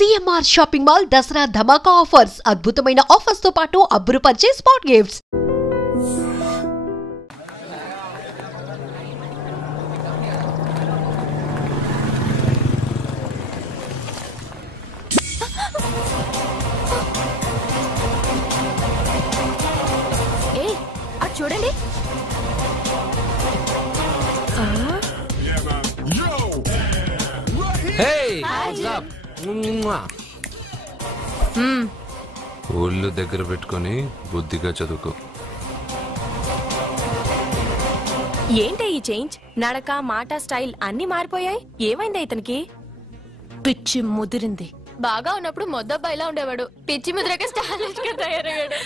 CMR shopping mall Dasara ధమాకా offers అద్భుతమైన offers తో పాటు అబ్బురుపరిచే స్పాట్ గిఫ్ట్స్. చూడండి ఒళ్ళు దగ్గర పెట్టుకొని బుద్ధిగా చదువుకో. ఏంటి ఈ చేంజ్? నడక, మాట, స్టైల్ అన్ని మారిపోయాయి. ఏమైంది ఇతనికి? పిచ్చి ముదిరింది. బాగా ఉన్నప్పుడు మొద్దబ్బాయిలా ఉండేవాడు. పిచ్చి ముద్రకే స్టైలిష్ గా తయారయ్యాడు.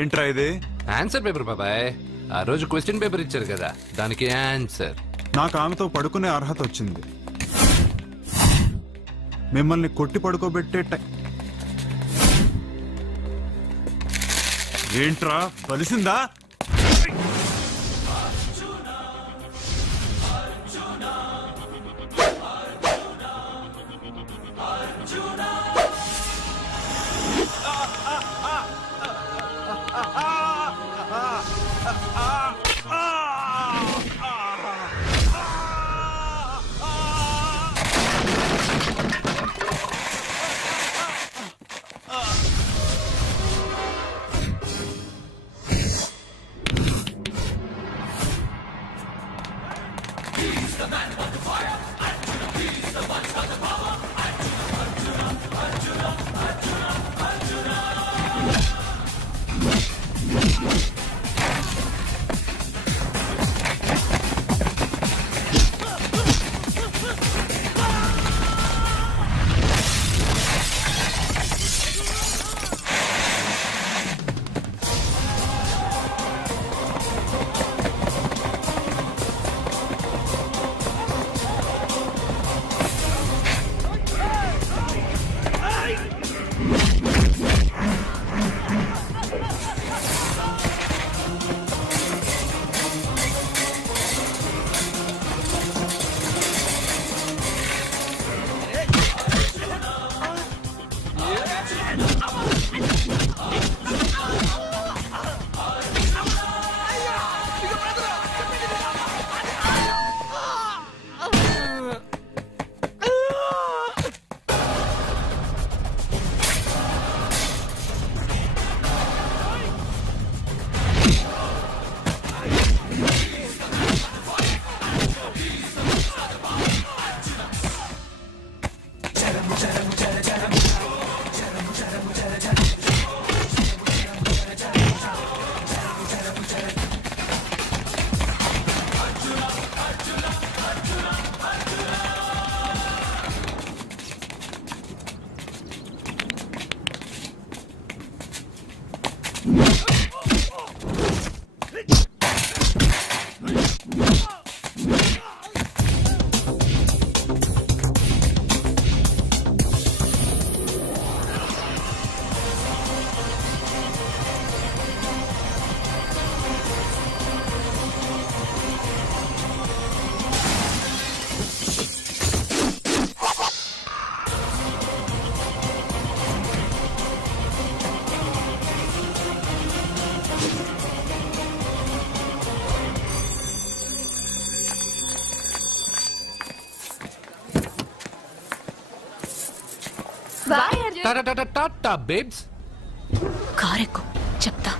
ఏంట్రా ఇది? ఆన్సర్ పేపర్ బాబాయ్. ఆ రోజు క్వశ్చన్ పేపర్ ఇచ్చారు కదా, దానికి ఆన్సర్. నాకు ఆమెతో పడుకునే అర్హత వచ్చింది. మిమ్మల్ని కొట్టి పడుకోబెట్టే ఏంట్రా బలిసిందా? టాటా బేబ్స్. కారెక్కు చెప్తా.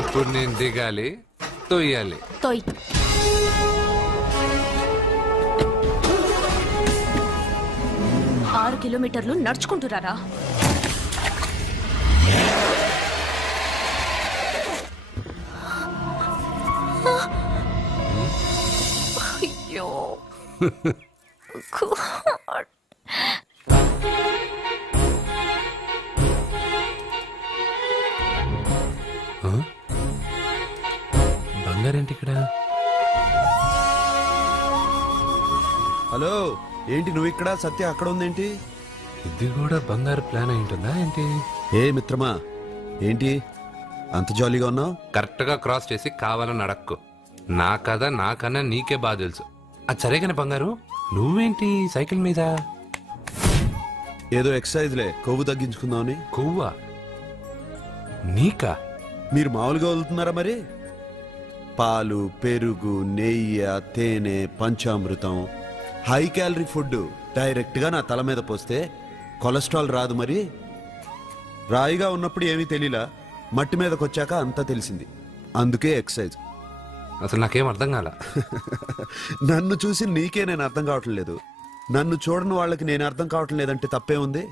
ఇప్పుడు నేను దిగాలి, తొయ్యాలి. తొయ్. 6 కిలోమీటర్లు నడుచుకుంటున్నారా? అయ్యో ఏంటి ఇక్కడ? హలో, ఏంటి నువ్వు ఇక్కడ, సత్య అక్కడ ఉందేంటి? ఇది కూడా బంగారు ప్లాన్ అయి ఉంటుందా ఏంటి? ఏ మిత్రమా, ఏంటి అంత జాలీగా ఉన్నావు? కరెక్ట్ గా క్రాస్ చేసి కావాలని అడక్కు. నా కథ నాకన్నా నీకే బాగా తెలుసు. అది సరేగానే బంగారు, నువ్వేంటి సైకిల్ మీద? ఏదో ఎక్సర్సైజ్లే, కొవ్వు తగ్గించుకుందామని. కొవ్వా? నీకా? మీరు మామూలుగా వదులుతున్నారా మరి? పాలు, పెరుగు, నెయ్యి, తేనె, panchamrutham, high calorie food direct గా నా తల మీద పోస్తే కొలెస్ట్రాల్ రాదు మరి. రాయిగా ఉన్నప్పుడు ఏమీ తెలియలా, మట్టి మీదకి వచ్చాక అంతా తెలిసింది. అందుకే ఎక్సర్సైజ్. అసలు నాకేం అర్థం కాల. నన్ను చూసి నీకే నేను అర్థం కావట్లేదు. నన్ను చూడని వాళ్ళకి నేను అర్థం కావటం లేదంటే తప్పే ఉంది.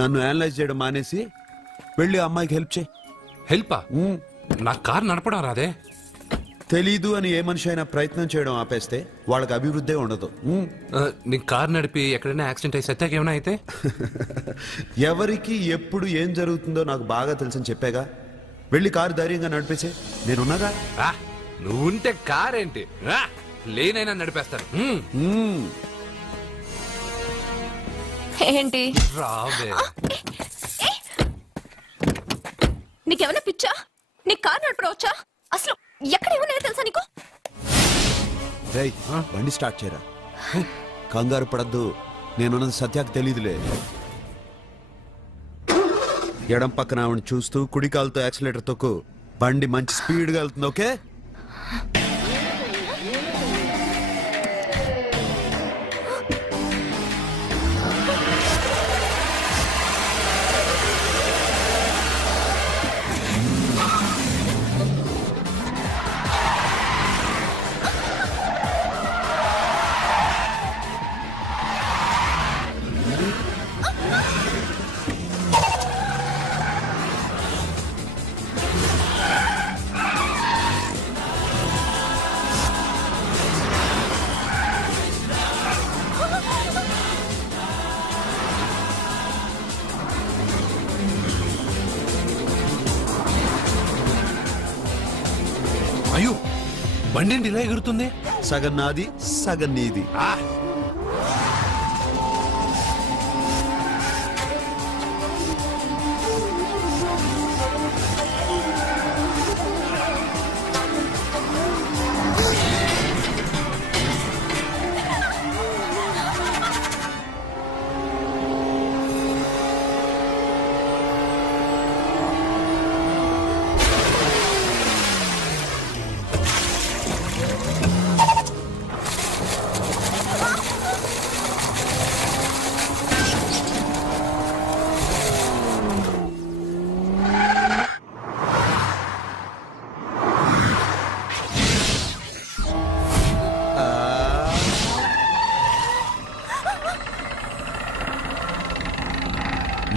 నన్ను అనలైజ్ చేయడం మానేసి వెళ్ళి అమ్మాయికి హెల్ప్ చేయి. హెల్పా? నా కార్ నడపడం రాదే. తెలీదు అని ఏ మనిషి అయినా ప్రయత్నం చేయడం ఆపేస్తే వాళ్ళకి అభివృద్ధి ఉండదు. నీ కార్ నడిపి ఎక్కడైనా యాక్సిడెంట్ అయి సత్యాకి ఏమైనా అయితే? ఎవరికి ఎప్పుడు ఏం జరుగుతుందో నాకు బాగా తెలుసని చెప్పాగా. వెళ్ళి కారు ధైర్యంగా నడిపేసే, నేనున్నాగా. నువ్వుంటే కార్ ఏంటి, లేనైనా నడిపేస్తాను. ఏంటి? రావే. నీకేమైనా పిచ్చా? నీకు కార్ నడపడం వచ్చా? అసలు ఎక్కడ ఏమన్నా తెలుసా నీకు? రేయ్, బండి స్టార్ట్ చేయరా. కంగారు పడద్దు, నేనున్నది సత్యాకి తెలీదులే. ఎడం పక్కన ఆవిడ చూస్తూ కుడి కాలుతో యాక్సిలేటర్ తొక్కు. బండి మంచి స్పీడ్గా వెళ్తుంది. ఓకే? అయ్యో, బండి ఇలా ఎగురుతుంది. సగం నాది, సగం నీది.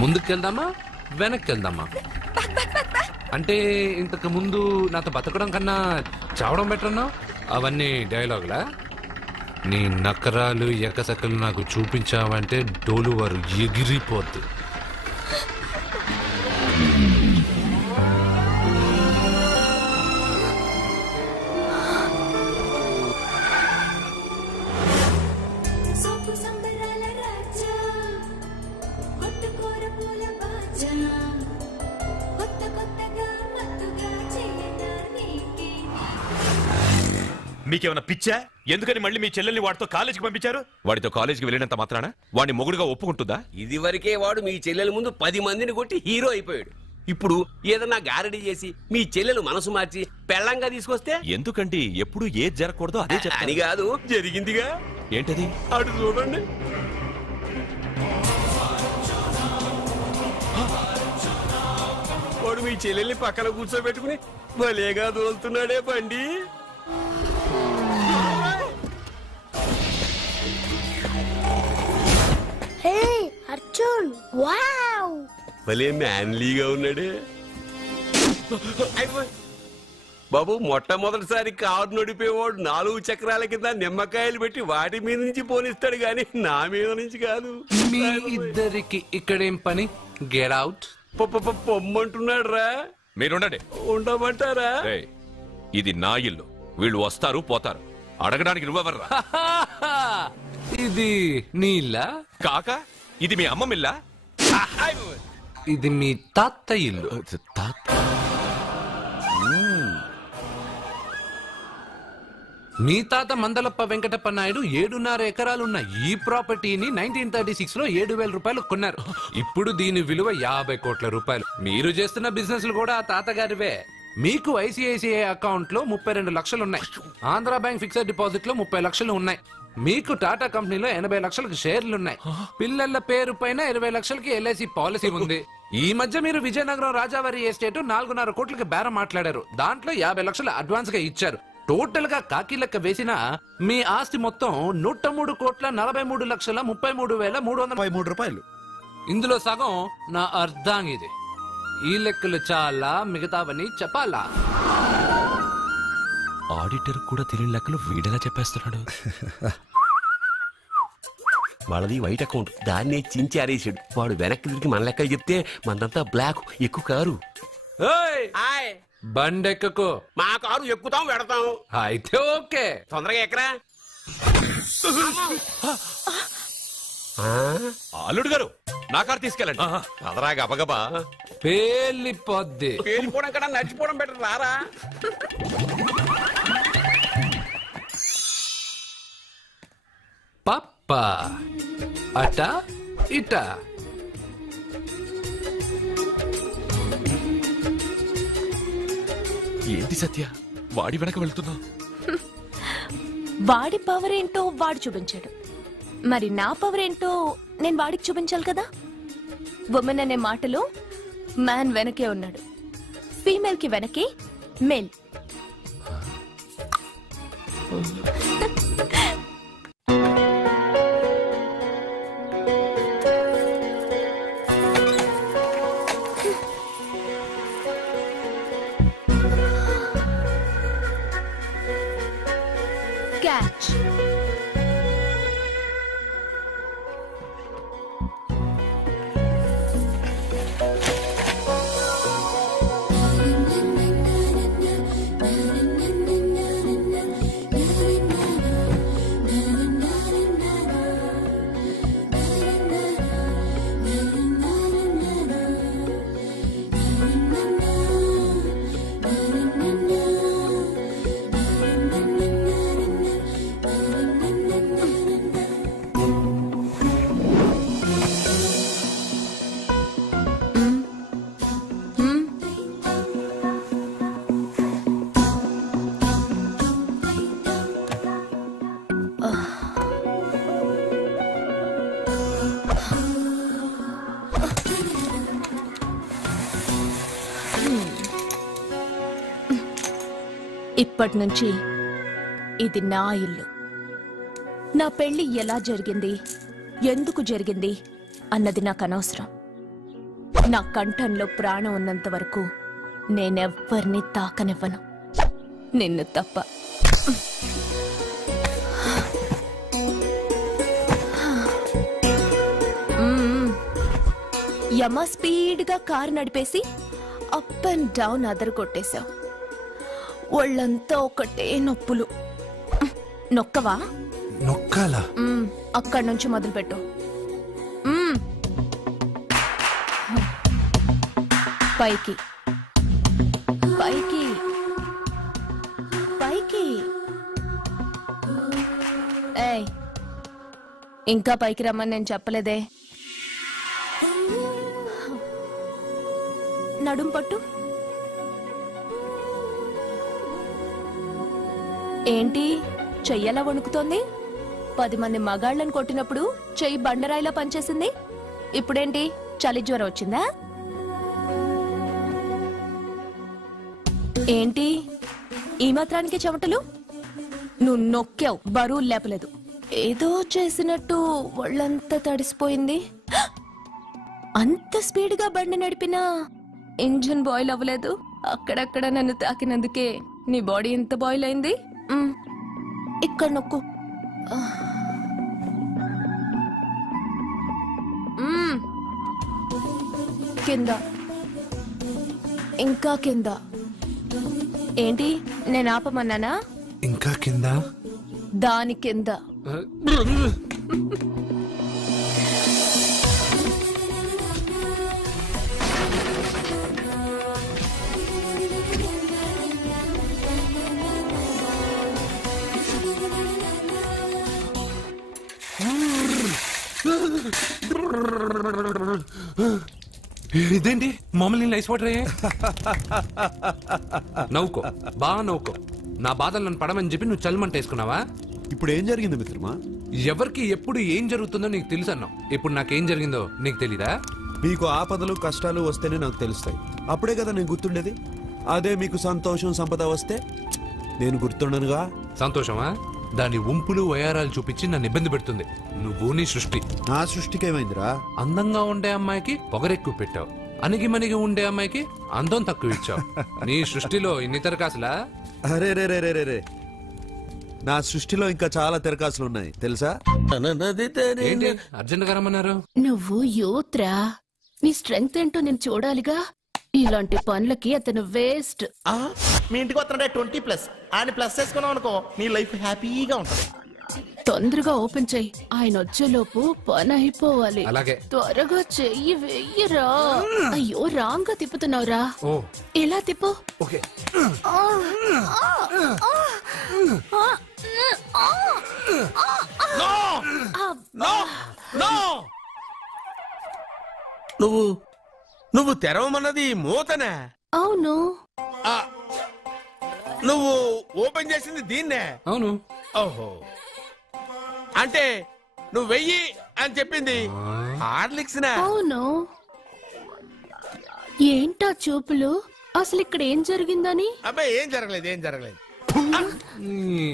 ముందుకెళ్దామా వెనక్కి వెళ్దామా? అంటే ఇంతకు ముందు నాతో బతకడం కన్నా చావడం బెటర్ అన్నా? అవన్నీ డైలాగులా? నీ నకరాలు ఎకసకలు నాకు చూపించావంటే డోలు వారు ఎగిరిపోద్దు. మీకేమైనా పిచ్చా? ఎందుకని మళ్ళీ మీ చెల్లెల్ని వాడితో కాలేజీకి పంపించారు? వాడితో కాలేజీకి వెళ్ళినంత మాత్రాన వాడిని మొగుడుగా ఒప్పుకుంటుందా? ఇది వరకే వాడు మీ చెల్లెల ముందు 10 మందిని కొట్టి హీరో అయిపోయాడు. ఇప్పుడు ఏదన్నా గారడీ చేసి మీ చెల్లెలు మనసు మార్చి పెళ్ళంగా తీసుకొస్తే? ఎందుకంటే ఎప్పుడు ఏది జరగకూడదో అదే అని కాదు, జరిగిందిగా. ఏంటది? అటు చూడండి. వాడు మీ చెల్లెల్ని పక్కన కూర్చోబెట్టుకుని భలేగా దోలుతున్నాడే బండి. అర్జున్, వావ్, భలే మ్యాన్లీగా ఉన్నాడే బాబు. మొట్టమొదటిసారి కారు నడిపేవాడు 4 చక్రాల కింద నిమ్మకాయలు పెట్టి వాటి మీద నుంచి పోనిస్తాడు గాని నా మీద నుంచి కాదు. మీ ఇద్దరికి ఇక్కడేం పని? Get out. పొమ్మంటున్నాడు రా. మీరుండండి. ఉండమంటారా? ఇది నా ఇల్లు, వీళ్ళు వస్తారు పోతారు. అడగడానికి నువ్వెవర్రా? ఇది నీ ఇల్లా? కాక ఇది మీ అమ్మ మిల్లా? ఇది మీ తాత ఇల్లు. మీ తాత మందలప్ప వెంకటప్ప నాయుడు 7.5 ఎకరాలున్న ఈ ప్రాపర్టీని 1936 లో 7,000 రూపాయలు కొన్నారు. ఇప్పుడు దీని విలువ 50 కోట్ల రూపాయలు. మీరు చేస్తున్న బిజినెస్ కూడా ఆ తాతగారివే. మీకు ఐసిఐసిఐ అకౌంట్ లో 32 లక్షలు ఉన్నాయి. ఆంధ్ర బ్యాంక్ ఫిక్స్డ్ డిపాజిట్ లో 30 లక్షలు ఉన్నాయి. మీకు టాటా కంపెనీలో 80 లక్షలకు షేర్లు ఉన్నాయి. పిల్లల పేరు పైన 20 లక్షలకి ఎల్ఐసి పాలసీ ఉంది. ఈ మధ్య మీరు విజయనగరం రాజావారి ఎస్టేట్ 4.5 కోట్లకి బేరం మాట్లాడారు. దాంట్లో 50 లక్షలు అడ్వాన్స్ గా ఇచ్చారు. టోటల్ గా కాకి లెక్క వేసిన మీ ఆస్తి మొత్తం 103,43,33,313 రూపాయలు. ఇందులో సగం నా అర్ధాంగిది. ఈ లెక్కలు చాలా, మిగతావని చెప్పాలా? ఆడిటర్ కూడా తెలియని లెక్కలు వీడేలా చెప్పేస్తున్నాడు. వాళ్ళది వైట్ అకౌంట్, దాన్నే చించి ఆరేసాడు. వాడు వెనక్కి తిరిగి మన లెక్కలు చెప్తే మనదంతా బ్లాక్. ఎక్కువ కారు. బండెక్కకు. మా కారు ఎక్కుతాం వెడతాం. అయితే ఓకే, తొందరగా ఎక్కరా. అల్లుడు గారు నా కారు తీసుకెళ్ళండి. అదరా గబగబా. పేలిపోద్ది. పేలిపోవడం కన్నా నడిచిపోవడం బెటర్. రారా. పప్ప అట ఇట. ఏంటి సత్య వాడి వెనక వెళ్తున్నా? వాడి పవర్ ఏంటో వాడు చూపించాడు. మరి నా పవర్ ఏంటో నేను వాడికి చూపించాలి కదా. ఉమెన్ అనే మాటలో మ్యాన్ వెనకే ఉన్నాడు. ఫీమేల్ కి వెనకే మేల్. క్యాచ్. ఇప్పటి నుంచి ఇది నా ఇల్లు. నా పెళ్లి ఎలా జరిగింది, ఎందుకు జరిగింది అన్నది నాకు అనవసరం. నా కంఠంలో ప్రాణం ఉన్నంత వరకు నేనెవ్వరిని తాకనివ్వను, నిన్ను తప్ప. యమ స్పీడ్గా కారు నడిపేసి అప్ అండ్ డౌన్ అదరు కొట్టేశావు. ఒళ్ళంతా ఒకటే నొప్పులు. నొక్కవా? నొక్కాలా? అక్కడి నుంచి మొదలుపెట్టు. పైకి పైకి పైకి. ఏయ్, ఇంకా పైకి రమ్మని నేను చెప్పలేదే. నడుం పట్టు. ఏంటి చెయ్యలా వణుకుతోంది? 10 మంది మగాళ్ళని కొట్టినప్పుడు చెయ్యి బండరాయిలా పనిచేసింది. ఇప్పుడేంటి చలి జ్వరం వచ్చిందా? ఏంటి ఈ మాత్రానికి చెమటలు? నువ్వు నొక్కావు, బరువు లేపలేదు. ఏదో చేసినట్టు ఒళ్ళంతా తడిసిపోయింది. అంత స్పీడ్గా బండి నడిపినా ఇంజిన్ బాయిల్ అవ్వలేదు. అక్కడక్కడ నన్ను తాకినందుకే నీ బాడీ ఎంత బాయిల్ అయింది. ఇక్కడ నొక్కు. కింద, ఇంకా కింద. ఏంటి నేను ఆపమన్నానా? ఇంకా కింద దాని కింద. ఇదేంటి మామూలు ఐస్ వాటర్ అయ్యే? నవ్వుకో, బాగా నవ్వుకో. నా బాధలు నన్ను పడమని చెప్పి నువ్వు చల్లమంట వేసుకున్నావా? ఇప్పుడు ఏం జరిగింది మిత్రమా? ఎవరికి ఎప్పుడు ఏం జరుగుతుందో నీకు తెలుసు అన్నావు. ఇప్పుడు నాకేం జరిగిందో నీకు తెలీదా? మీకు ఆపదలు కష్టాలు వస్తేనే నాకు తెలుస్తాయి. అప్పుడే కదా నేను గుర్తుండేది. అదే మీకు సంతోషం సంపద వస్తే నేను గుర్తుండనుగా. సంతోషమా? దాని ఉంపులు వయారాలు చూపించి నన్ను ఇబ్బంది పెడుతుంది. నువ్వు నీ సృష్టి. నా సృష్టికి ఏమైందిరా? అందంగా ఉండే అమ్మాయికి పొగరెక్కువ పెట్టావు, అణిగి మణిగి ఉండే అమ్మాయికి అందం తక్కువ ఇచ్చావు. నీ సృష్టిలో ఇన్ని తెరకాసులా? అరే రే రే రే రే, నా సృష్టిలో ఇంకా చాలా తెరకాసులు ఉన్నాయి తెలుసా? ఏంటి అర్జెంట్ గా రమ్మన్నారు? నువ్వు యూత్రా, నీ స్ట్రెంగ్త్ ఏంటో నేను చూడాలిగా. ఇలాంటి పనులకి అతను వేస్ట్. మీ ఇంటికి వస్తున్నాడే 20+ ఆయన ప్లస్ చేసుకున్నావు అనుకో, నీ లైఫ్ హ్యాపీగా ఉంటుంది. తొందరగా ఓపెన్ చెయ్యి, ఆయన వచ్చేలోపు పని అయిపోవాలి. అలాగే. త్వరగా చెయ్యి వెయ్యరా. అయ్యో రాంగ్ గా తిప్పుతున్నావురా. ఎలా తిప్పు? ఓకే. నువ్వు తెరవమన్నది మూతనే? అవును. నువ్వు ఓపెన్ చేసింది దీన్నే? అవును. ఓహో, అంటే నువ్వు వెయ్యి అని చెప్పింది హార్లిక్స్? అవును. ఏంటా చూపులు? అసలు ఇక్కడ ఏం జరిగిందని? అబ్బాయి ఏం జరగలేదు, ఏం జరగలేదు.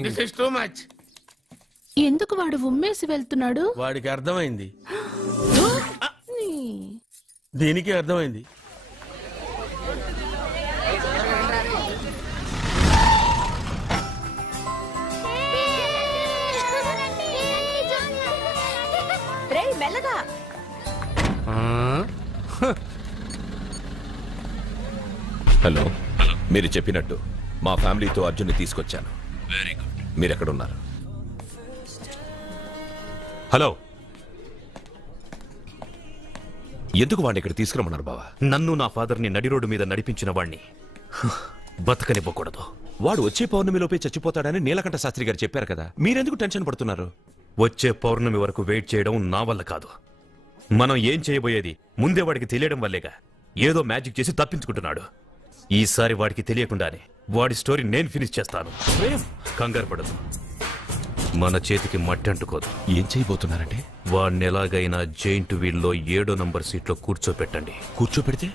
This is too much. ఎందుకు వాడు ఉమ్మేసి వెళ్తున్నాడు? వాడికి అర్థమైంది, దీనికి అర్థమైంది. మెల్లగా. హలో, మీరు చెప్పినట్టు మా ఫ్యామిలీతో అర్జున్ని తీసుకొచ్చాను. Very good. మీరు ఎక్కడున్నారు? హలో, ఎందుకు వాడిని ఇక్కడ తీసుకురమ్మన్నారు బావా? నన్ను నా ఫాదర్ని నడి రోడ్డు మీద నడిపించిన వాణ్ణి బతకనివ్వకూడదు. వాడు వచ్చే పౌర్ణమిలోపే చచ్చిపోతాడని నీలకంఠ శాస్త్రి గారు చెప్పారు కదా, మీరెందుకు టెన్షన్ పడుతున్నారు? వచ్చే పౌర్ణమి వరకు వెయిట్ చేయడం నా వల్ల కాదు. మనం ఏం చేయబోయేది ముందే వాడికి తెలియడం వల్లేగా. ఏదో మ్యాజిక్ చేసి తప్పించుకుంటున్నాడు. ఈసారి వాడికి తెలియకుండానే వాడి స్టోరీ నేను ఫినిష్ చేస్తాను. కంగారు పడదు, మన చేతికి మట్టి అంటుకోదు. ఏం చేయబోతున్నారంటే? వాడిని ఎలాగైనా జైంట్ వీల్లో 7వ నంబర్ సీట్లో కూర్చోపెట్టండి. కూర్చోపెడితే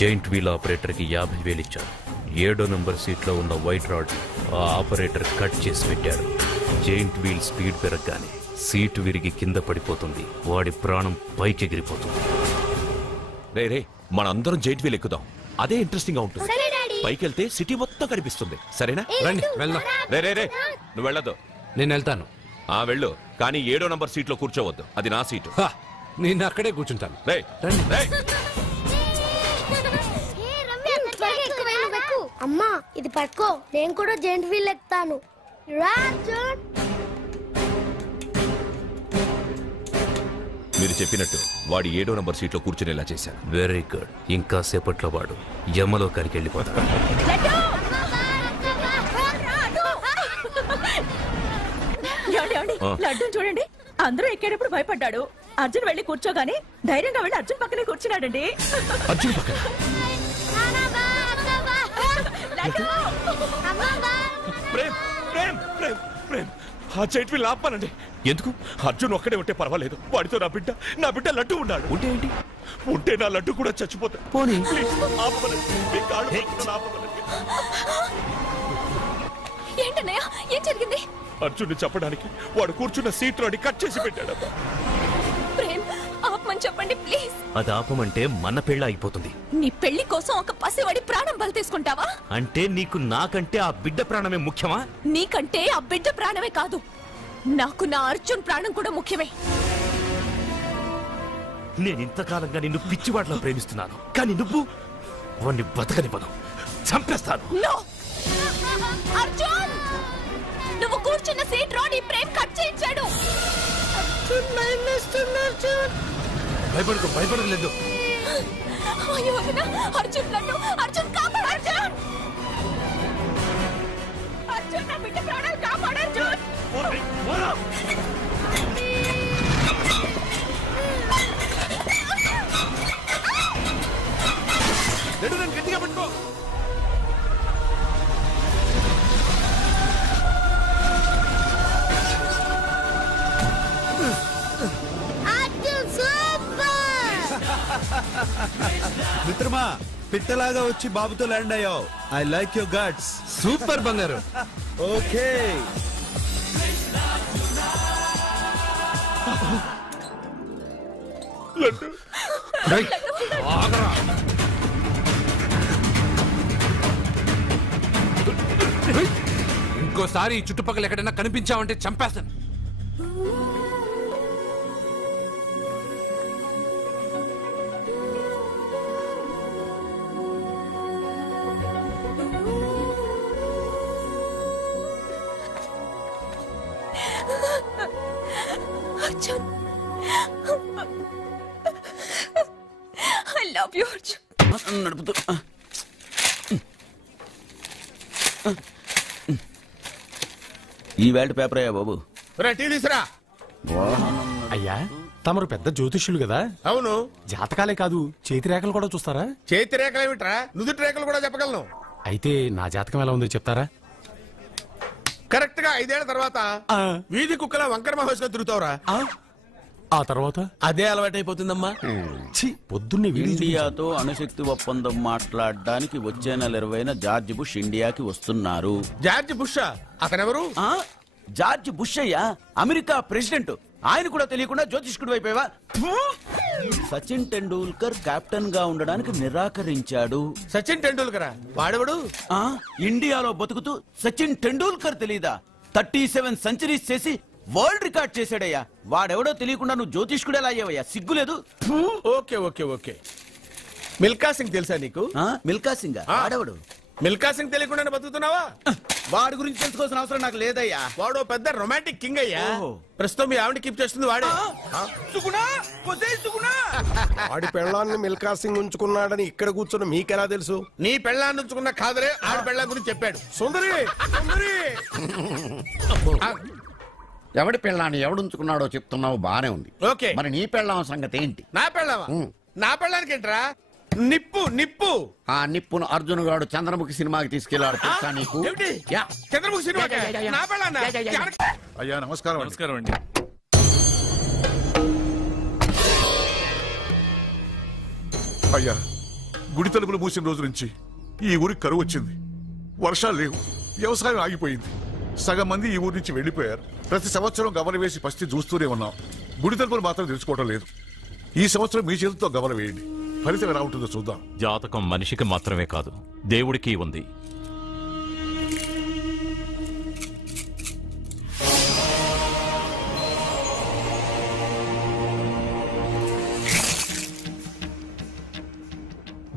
జైంట్ వీల్ ఆపరేటర్కి 50,000 ఇచ్చారు. 7వ నంబర్ సీట్లో ఉన్న వైట్ రాడ్ ఆ ఆపరేటర్ కట్ చేసి పెట్టాడు. జైంట్ వీల్ స్పీడ్ పెరగగానే సీటు విరిగి కింద పడిపోతుంది. వాడి ప్రాణం పైకి ఎగిరిపోతుంది. రే రే, మనందరం జైంట్ వీల్ ఎక్కుదాం. అదే ఇంట్రెస్టింగ్ గా ఉంటుంది. పైకి వెళ్తే సిటీ మొత్తం కనిపిస్తుంది. సరేనా? రండి వెళ్దాం. రే రే రే, నువ్వు వెళ్ళదు. నేను వెళ్తాను. వెళ్ళు, కానీ 7వ నంబర్ సీట్లో కూర్చోవద్దు. అది నా సీటు. నేను అక్కడే కూర్చుంటాను. రే రండి. అమ్మా ఇది పట్టుకో, నేను కూడా జెంట్ వీల్ ఎక్కుతాను. మీరు చెప్పినట్టు వాడి 7వ నంబర్ సీట్లో కూర్చునేలా చేశాను. Very good. ఇంకా సేపట్లో వాడు యమలో కరికి వెళ్ళిపోతాడు. లడ్డు చూడండి, అందరూ ఎక్కేటప్పుడు భయపడ్డాడు. అర్జున్ వెళ్ళి కూర్చోగానే ధైర్యంగా వెళ్ళి అర్జున్ పక్కనే కూర్చున్నాడండి. అర్జున్ పక్కన? ప్రేమ్ ప్రేమ్ ప్రేమ్ ప్రేమ్, ఆ జైంట్ వీల్ ఆపమనండి. ఎందుకు? అర్జున్ ఒక్కడే ఉంటే పర్వాలేదు. వాడితో నా బిడ్డ లడ్డు ఉన్నాడు. ఉంటే ఏంటి? ఉంటే నా లడ్డు కూడా చచ్చిపోతా. పోనీ ఏంటన్నయ్య, ఏం జరిగింది? అర్జున్ చెప్పడానికి వాడు కూర్చున్న సీట్ రోడ్ని కట్ చేసి పెట్టాడు. ప్రేమ్, ఆపమని చెప్పండి ప్లీజ్. అది ఆపమంటే మన పెళ్ళ అయిపోతుంది. నీ పెళ్లి కోసం ఒక పసివాడి ప్రాణం బలి తీసుకుంటావా? అంటే నీకు నాకంటే ఆ బిడ్డ ప్రాణమే ముఖ్యమా? నీకంటే ఆ బిడ్డ ప్రాణమే కాదు, నాకు నా అర్జున్ ప్రాణం కూడా ముఖ్యమే. నేను ఇంతకాలంగా నిన్ను పిచ్చివాడ్లా ప్రేమిస్తున్నాను, కానీ నువ్వు వాణ్ణి బతకనివ్వను, చంపేస్తాను. అర్జున్! నువ్వు కూర్చున్న సీట్ రోడ్ ఈ ప్రేమ్ కట్ చేయించాడు. భయపడలేదు. అయ్యో వదినా, అర్జున్ లడ్డు, అర్జున్ కాపాడు అర్జున్. అర్జున్ నా బిడ్డ ప్రాణాలు కాపాడు అర్జున్. గట్టిగా పట్టుకో. మిత్రమా, పిట్టలాగా వచ్చి బాబుతో ల్యాండ్ అయ్యావు. I like your guts. Super బంగారు. ఓకే, ఇంకోసారి ఈ చుట్టుపక్కల ఎక్కడైనా కనిపించావంటే చంపేస్తాను. Arjun, I love you Arjun. నడుపుతూ ఈ వేల్ట్ పేపర్ అయ్యా బాబు. అయ్యా, తమరు పెద్ద జ్యోతిష్యులు కదా? అవును. జాతకాలే కాదు, చేతి రేఖలు కూడా చూస్తారా? చేతి రేఖలు ఏమిట్రా, నుదుటి రేఖలు కూడా చెప్పగలను. అయితే నా జాతకం ఎలా ఉందో చెప్తారా? కరెక్ట్ గా 5 ఏళ్ల తర్వాత వీధి కుక్కల వంకర మహేష్గా తిరుగుతావురా. ఆ తర్వాత అదే అలవాటైపోతుందమ్మా. పొద్దున్నే ఇండియాతో అణుశక్తి ఒప్పందం మాట్లాడడానికి వచ్చే నెల 20న జార్జ్ బుష్ ఇండియాకి వస్తున్నారు. జార్జ్ బుషా? అతనెవరు? జార్జ్ బుష్ అయ్యా, అమెరికా ప్రెసిడెంట్. ఆయన కూడా తెలియకుండా జ్యోతిష్కుడు వైపోయావా? సచిన్ టెండూల్కర్ కెప్టెన్ గా ఉండడానికి నిరాకరించాడు. సచిన్ టెండూల్కర్ వాడెవడు? ఇండియాలో బతుకుతూ సచిన్ టెండూల్కర్ తెలీదా? 37 సెంచరీస్ చేసి వరల్డ్ రికార్డ్ చేశాడయ్యా. వాడెవడో తెలియకుండా నువ్వు జ్యోతిష్కుడు ఎలా అయ్యావయ్యా? సిగ్గులేదు. Okay okay okay. Milkha Singh తెలుసా నీకు? మిల్కా సింగ్ వాడెవడు? మిల్కా సింగ్ తెలియకుండా బతుకుతున్నావా? వాడి గురించి తెలుసుకోవాల్సిన అవసరం నాకు లేదయ్యా. వాడు పెద్ద రొమాంటిక్ కింగ్ అయ్యా. ప్రస్తుతం మీ ఆవిడ కీప్ చేస్తుంది వాడే. ఆడి పెళ్ళాన్ని మిల్కా సింగ్ ఉంచుకున్నాడని ఇక్కడ కూర్చున్న మీకెలా తెలుసు? నీ పెళ్ళాన్ని ఉంచుకున్న కాదరే ఆడి పెళ్ళాం గురించి చెప్పాడు. సుందరి సుందరి. ఎవడి పెళ్ళాన్ని ఎవడుంచుకున్నాడో చెప్తున్నావు, బానే ఉంది. ఓకే, మరి నీ పెళ్ళాం సంగతి ఏంటి? నా పెళ్ళావా? నా పెళ్ళానికి ఏంట్రా? నిప్పు నిప్పు. ఆ నిప్పును అర్జున్ గారు చంద్రముఖి సినిమాకి తీసుకెళ్లాడు తెలుసా నీకు? చంద్రముఖి సినిమా? నా పెళ్ళాన్నా? అయ్యా నమస్కారం. నమస్కారం అండి. అయ్యా, గుడి తలుపులు మూసిన రోజు నుంచి ఈ ఊరికి కరువు వచ్చింది. వర్షాలు లేవు, వ్యవసాయం ఆగిపోయింది. సగం మంది ఈ ఊరి నుంచి వెళ్లిపోయారు. ప్రతి సంవత్సరం గమన వేసి పరిస్థితి చూస్తూనే ఉన్నాం. గుడి తలుపులు మాత్రం తెలుసుకోవడం లేదు. ఈ సంవత్సరం మీ చేతితో గమన వేయండి, ఫలితం ఎలా ఉంటుందో చూద్దాం. జాతకం మనిషికి మాత్రమే కాదు, దేవుడికి ఉంది.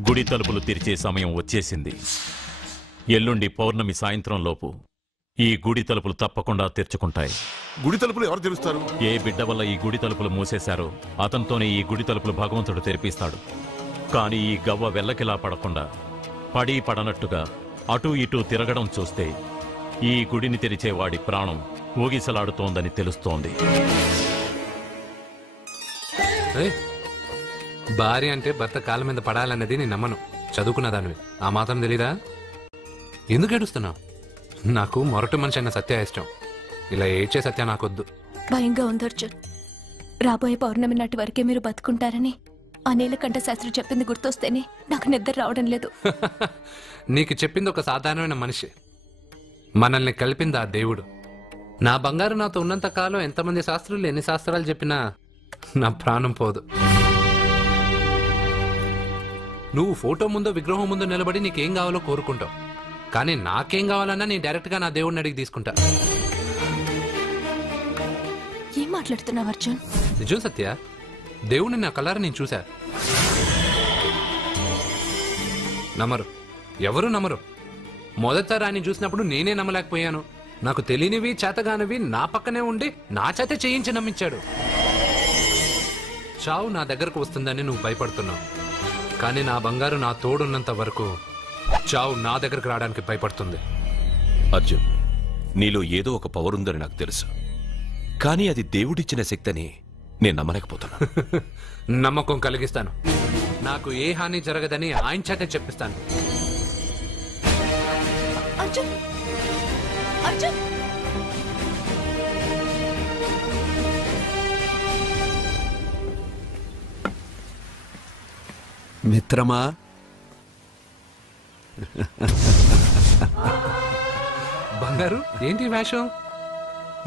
గుడి తలుపులు తెరిచే సమయం వచ్చేసింది. ఎల్లుండి పౌర్ణమి సాయంత్రం లోపు ఈ గుడి తలుపులు తప్పకుండా తెరుచుకుంటాయి. గుడి తలుపులు ఎవరు తెరుస్తారు? ఏ బిడ్డ వల్ల ఈ గుడి తలుపులు మూసేశారో అతనితోనే ఈ గుడి తలుపులు భగవంతుడు తెరిపిస్తాడు. కానీ ఈ గవ్వ వెల్లకిలా పడకుండా పడి పడనట్టుగా అటూ ఇటూ తిరగడం చూస్తే ఈ గుడిని తెరిచే వాడి ప్రాణం ఊగిసలాడుతోందని తెలుస్తోంది. భార్య అంటే భర్త కాళ్ళ మీద పడాలన్నది నేను నమ్మను. చదువుకున్న దానివి, ఆ మాత్రం తెలీదా? ఎందుకు ఏడుస్తున్నావు? నాకు మొరటి మనిషి అన్న సత్య ఇష్టం. ఇలా ఏడ్చే సత్య నాకొద్దు. భయంగా ఉంది అర్జున్. రాబోయే పౌర్ణమి నాటి వరకే మీరు బతుకుంటారని ఆ నీలకంఠ శాస్త్రి చెప్పింది గుర్తొస్తేనే నాకు నిద్ర రావడం లేదు. నీకు చెప్పింది ఒక సాధారణమైన మనిషి, మనల్ని కలిపింది ఆ దేవుడు. నా బంగారు నాతో ఉన్నంత కాలం ఎంతమంది శాస్త్రులు ఎన్ని శాస్త్రాలు చెప్పినా నా ప్రాణం పోదు. నువ్వు ఫోటో ముందో విగ్రహం ముందో నిలబడి నీకేం కావాలో కోరుకుంటావు, కానీ నాకేం కావాలన్నా నేను డైరెక్ట్గా నా దేవుడిని అడిగి తీసుకుంటా. ఏం మాట్లాడుతున్నావు అర్జున్? నిజం సత్య, దేవుడిని నా కళ్ళారా నేను చూశా. నమ్మరు, ఎవరు నమ్మరు. మొదటిసారి ఆయన చూసినప్పుడు నేనే నమ్మలేకపోయాను. నాకు తెలియనివి చేతగానివి నా పక్కనే ఉండి నా చేత చేయించి నమ్మించాడు. చావు నా దగ్గరకు వస్తుందని నువ్వు భయపడుతున్నావు, కానీ నా బంగారు నా తోడున్నంత వరకు చావు నా దగ్గరకు రావడానికి భయపడుతుంది. అర్జున్, నీలో ఏదో ఒక పవర్ ఉందని నాకు తెలుసు, కానీ అది దేవుడిచ్చిన శక్తి అని నేను నమ్మలేకపోతున్నా. నమ్మకం కలిగిస్తాను. నాకు ఏ హాని జరగదని ఆయన చేతే చెప్పిస్తాను. అర్జున్, అర్జున్, మిత్రమా, బంగారు ఏంటి వేషం?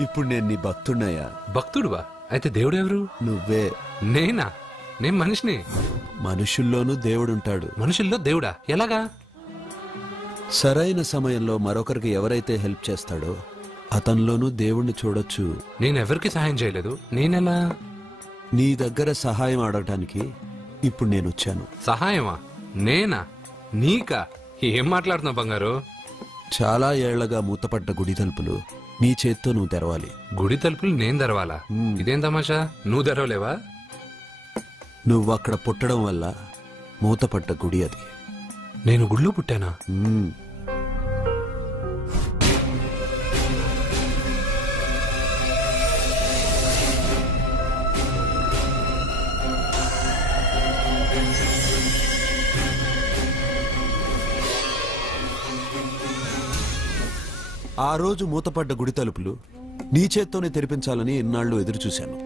ఇప్పుడు నేను నీ భక్తుడినయ్యా. భక్తుడువా? అయితే దేవుడు ఎవరు? నువ్వే. నేనా? నేను మనిషిని. మనుషుల్లోనూ దేవుడుంటాడు. మనుషుల్లో దేవుడా? ఎలాగా? సరైన సమయంలో మరొకరికి ఎవరైతే హెల్ప్ చేస్తాడో అతనిలోనూ దేవుణ్ణి చూడొచ్చు. నేనెవరికి సహాయం చేయలేదు. నేనెలా? నీ దగ్గర సహాయం అడగటానికి ఇప్పుడు నేను వచ్చాను. సహాయమా? నేనా? నీకా? ఏం మాట్లాడుతున్నావు బంగారు? చాలా ఏళ్లగా మూతపడ్డ గుడి తలుపులు నీ చేత్తో నువ్వు తెరవాలి. గుడి తలుపులు నేను తెరవాలా? ఇదేం తమాషా? నువ్వు తెరవలేవా? నువ్వు అక్కడ పుట్టడం వల్ల మూతపడ్డ గుడి అది. నేను గుడిలో పుట్టానా? ఆ రోజు మూతపడ్డ గుడి తలుపులు నీ చేత్తోనే తెరిపించాలని ఇన్నాళ్ళు ఎదురు చూశాను.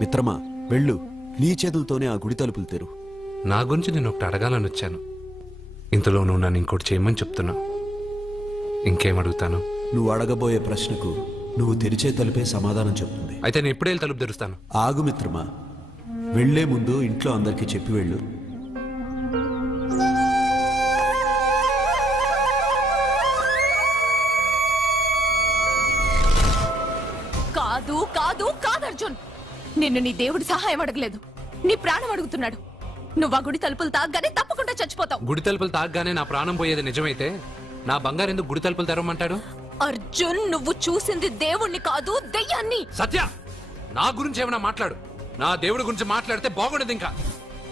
మిత్రమా, వెళ్ళు, నీ చేతులతోనే ఆ గుడి తలుపులు తెరు. నా గురించి నేను ఒకటి అడగాలని వచ్చాను. ఇంతలో నువ్వు నన్ను ఇంకోటి చేయమని చెప్తున్నా. ఇంకేం అడుగుతాను? నువ్వు అడగబోయే ప్రశ్నకు నువ్వు తెరిచే తలుపే సమాధానం చెప్తుంది. అయితే నేను ఇప్పుడే తలుపు తెరుస్తాను. ఆగు మిత్రమా, వెళ్లే ముందు ఇంట్లో అందరికీ చెప్పి వెళ్ళు. కాదు కాదు కాదు అర్జున్, నిన్ను నీ దేవుడి సహాయం అడగలేదు, నీ ప్రాణం అడుగుతున్నాడు. నువ్వు ఆ గుడి తలుపులు తాగ్గానే తప్పకుండా చచ్చిపోతావు. గుడి తలుపులు తాగ్గానే నా ప్రాణం పోయేది నిజమైతే నా బంగారు ఎందుకు గుడి తలుపులు తెరవమంటాడు? అర్జున్, నువ్వు చూసింది దేవుణ్ణి కాదు, దెయ్యాన్ని. సత్య, నా గురించి ఏమైనా మాట్లాడు. నా దేవుడి గురించి మాట్లాడితే బాగుండదు. ఇంకా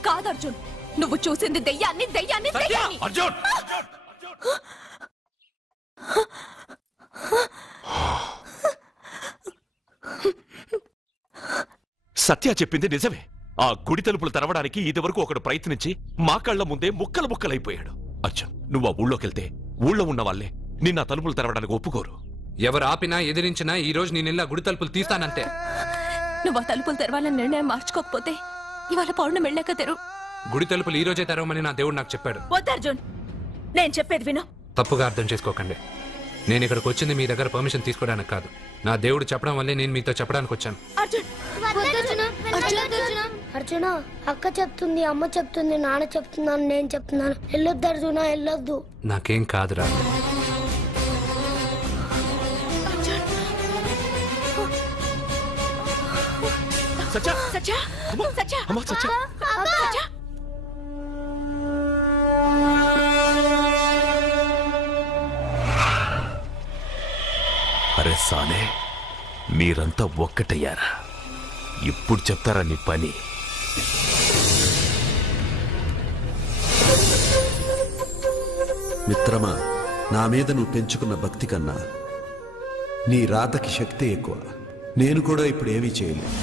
కాదు అర్జున్, నువ్వు చూసింది దెయ్యాన్ని, దెయ్యాన్ని, దెయ్యాన్ని. అర్జున్, సత్య చెప్పింది నిజమే. ఆ గుడి తలుపులు తెరవడానికి ఇదివరకు ఒకడు ప్రయత్నించి మా కళ్ల ముందే ముక్కలు ముక్కలైపోయాడు. అర్జున్, నువ్వు ఆ ఊళ్ళోకెళ్తే ఊళ్ళో ఉన్న వాళ్ళే నిన్న తలుపులు తెరవడానికి ఒప్పుకోరు. ఎవరు ఆపినా ఎదిరించినా ఈ రోజు నేను గుడి తలుపులు తీస్తానంతే. నువ్వు ఆ తలుపులు తెరవాలని నిర్ణయం మార్చుకోకపోతే ఇవాళ పౌర్ణమి వెళ్ళాక తెరు. గుడి తలుపులు ఈ రోజే తెరవమని నా దేవుడు నాకు చెప్పాడు. వద్దు అర్జున్, నేను చెప్పేది విను. తప్పుగా అర్థం చేసుకోకండి. నేను ఇక్కడికి వచ్చింది మీ దగ్గర పర్మిషన్ తీసుకోవడానికి కాదు. నా దేవుడు చెప్పడం వల్లే నేను మీతో చెప్పడానికి వచ్చాను. అర్జున, అక్క చెప్తుంది, అమ్మ చెప్తుంది, నాన్న చెప్తున్నాను, నేను చెప్తున్నాను. వెళ్ళొద్దు అర్జున, వెళ్ళొద్దు. నాకేం కాదురా. సత్య, సత్య, సత్య, సత్య. అరే సానే, మీరంతా ఒక్కటయ్యారా? ఇప్పుడు చెప్తారా నీ పని? మిత్రమా, నా మీద నువ్వు పెంచుకున్న భక్తి కన్నా నీ రాతకి శక్తి ఎక్కువ. నేను కూడా ఇప్పుడు ఏమీ చేయలేదు.